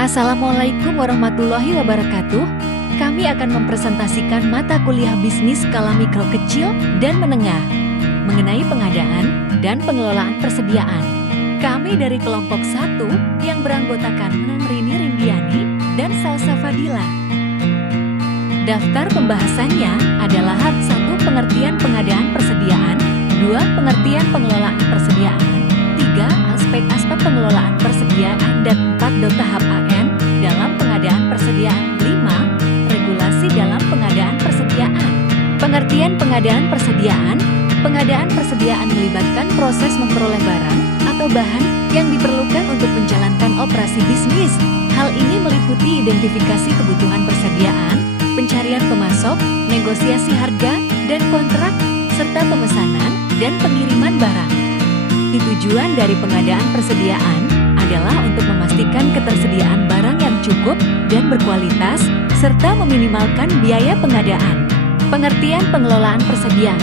Assalamualaikum warahmatullahi wabarakatuh. Kami akan mempresentasikan mata kuliah bisnis skala mikro kecil dan menengah mengenai pengadaan dan pengelolaan persediaan. Kami dari kelompok 1 yang beranggotakan Rini Rindiani dan Salsa Fadila. Daftar pembahasannya adalah Hab 1 pengertian pengadaan persediaan, 2 pengertian pengelolaan persediaan, 3 aspek-aspek pengelolaan persediaan, dan 4 tahap AN dalam pengadaan persediaan, 5 regulasi dalam pengadaan persediaan. Pengertian pengadaan persediaan. Pengadaan persediaan melibatkan proses memperoleh barang atau bahan yang diperlukan untuk menjalankan operasi bisnis. Hal ini meliputi identifikasi kebutuhan persediaan, pencarian pemasok, negosiasi harga dan kontrak, serta pemesanan dan pengiriman barang. Tujuan dari pengadaan persediaan adalah untuk memastikan ketersediaan barang yang cukup dan berkualitas, serta meminimalkan biaya pengadaan. Pengertian pengelolaan persediaan.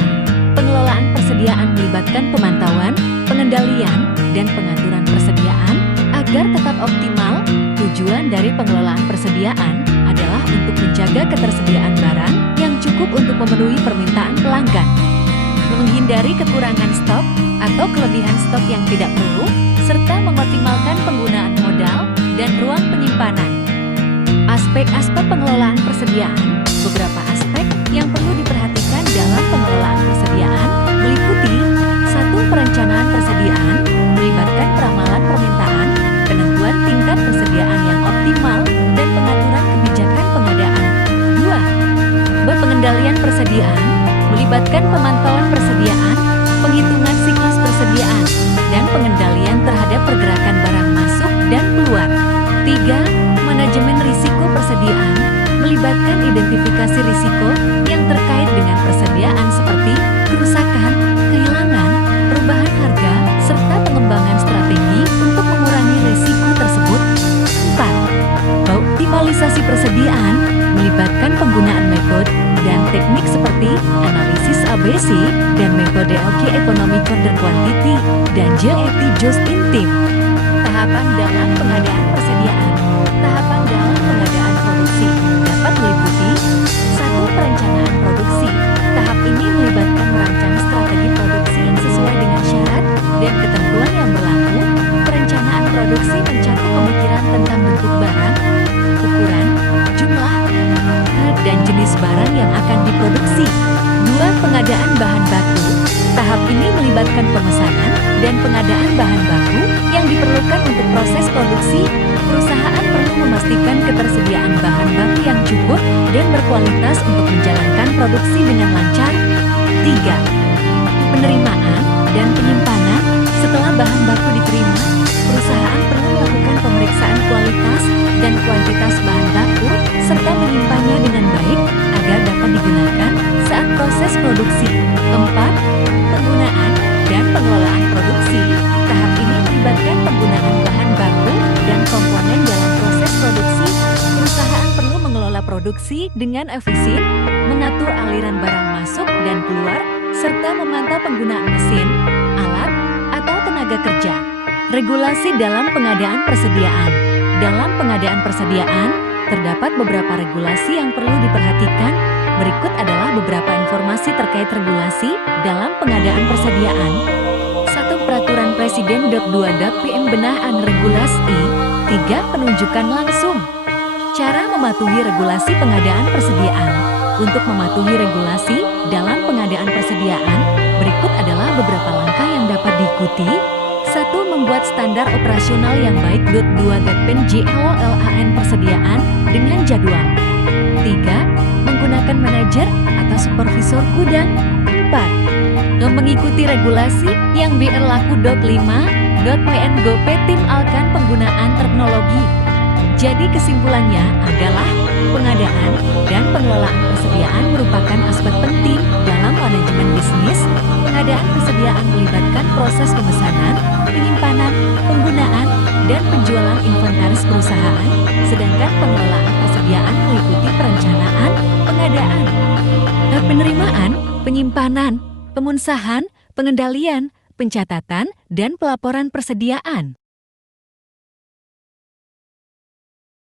Pengelolaan persediaan melibatkan pemantauan, pengendalian, dan pengaturan persediaan agar tetap optimal. Tujuan dari pengelolaan persediaan adalah untuk menjaga ketersediaan barang yang cukup untuk memenuhi permintaan pelanggan, menghindari kekurangan stok atau kelebihan stok yang tidak perlu, serta mengoptimalkan penggunaan modal dan ruang penyimpanan. Aspek-aspek pengelolaan persediaan. Beberapa aspek yang perlu diperhatikan dalam pengelolaan persediaan meliputi 1. Perencanaan persediaan melibatkan peramalan permintaan, penentuan tingkat persediaan yang optimal, dan pengaturan kebijakan pengadaan. 2. Pengendalian persediaan melibatkan pemantauan persediaan, penghitungan siklus persediaan, dan pengendalian terhadap pergerakan barang masuk dan keluar. 3. Manajemen risiko persediaan melibatkan identifikasi risiko yang terkait dengan persediaan seperti kerusakan, kehilangan, perubahan harga, serta pengembangan strategi untuk mengurangi risiko tersebut. 4. Optimalisasi persediaan melibatkan penggunaan metode dan teknik seperti analisis ABC dan metode LQ Economic Order Quantity dan JET Just in Time. Tahapan dalam pengadaan persediaan. Tahapan dalam pengadaan produksi dapat meliputi 1. Perencanaan produksi. Tahap ini melibatkan merancang strategi produksi yang sesuai dengan syarat dan ketentuan yang berlaku. Perencanaan produksi mencakup pemikiran tentang bentuk barang, ukuran, jumlah, dan jenis barang yang akan diproduksi. 2. Pengadaan bahan baku. Tahap ini melibatkan pemesanan dan pengadaan bahan baku yang diperlukan untuk proses produksi. Perusahaan perlu memastikan ketersediaan bahan baku yang cukup dan berkualitas untuk menjalankan produksi dengan lancar. 3. Penerimaan dan penyimpanan. Setelah bahan baku diterima, perusahaan perlu melakukan pemeriksaan kualitas dan kuantitas bahan baku serta menyimpannya dengan baik agar dapat digunakan saat proses produksi. 4. Penggunaan dan pengelolaan produksi. Tahap ini melibatkan penggunaan bahan baku dan komponen dalam proses produksi. Perusahaan perlu mengelola produksi dengan efisien, mengatur aliran barang masuk dan keluar, serta memantau penggunaan mesin, alat, atau tenaga kerja. Regulasi dalam pengadaan persediaan. Dalam pengadaan persediaan, terdapat beberapa regulasi yang perlu diperhatikan. Berikut adalah beberapa informasi terkait regulasi dalam pengadaan persediaan. 1. Peraturan Presiden .2.PM Benaan Regulasi. 3. Penunjukan langsung. Cara mematuhi regulasi pengadaan persediaan. Untuk mematuhi regulasi dalam pengadaan persediaan, berikut adalah beberapa langkah yang dapat diikuti. 1. Membuat standar operasional yang baik. 2. JLOLAN persediaan dengan jadwal. 3. Menggunakan manajer atau supervisor gudang. 4. Mengikuti regulasi yang berlaku. 5. Optimalkan penggunaan teknologi. Jadi kesimpulannya adalah pengadaan dan pengelolaan persediaan merupakan aspek penting dalam manajemen bisnis. Pengadaan persediaan melibatkan proses pemesanan, penyimpanan, penggunaan, dan penjualan inventaris perusahaan, sedangkan pengelolaan persediaan meliputi perencanaan, pengadaan, penerimaan, penyimpanan, pemusnahan, pengendalian, pencatatan, dan pelaporan persediaan.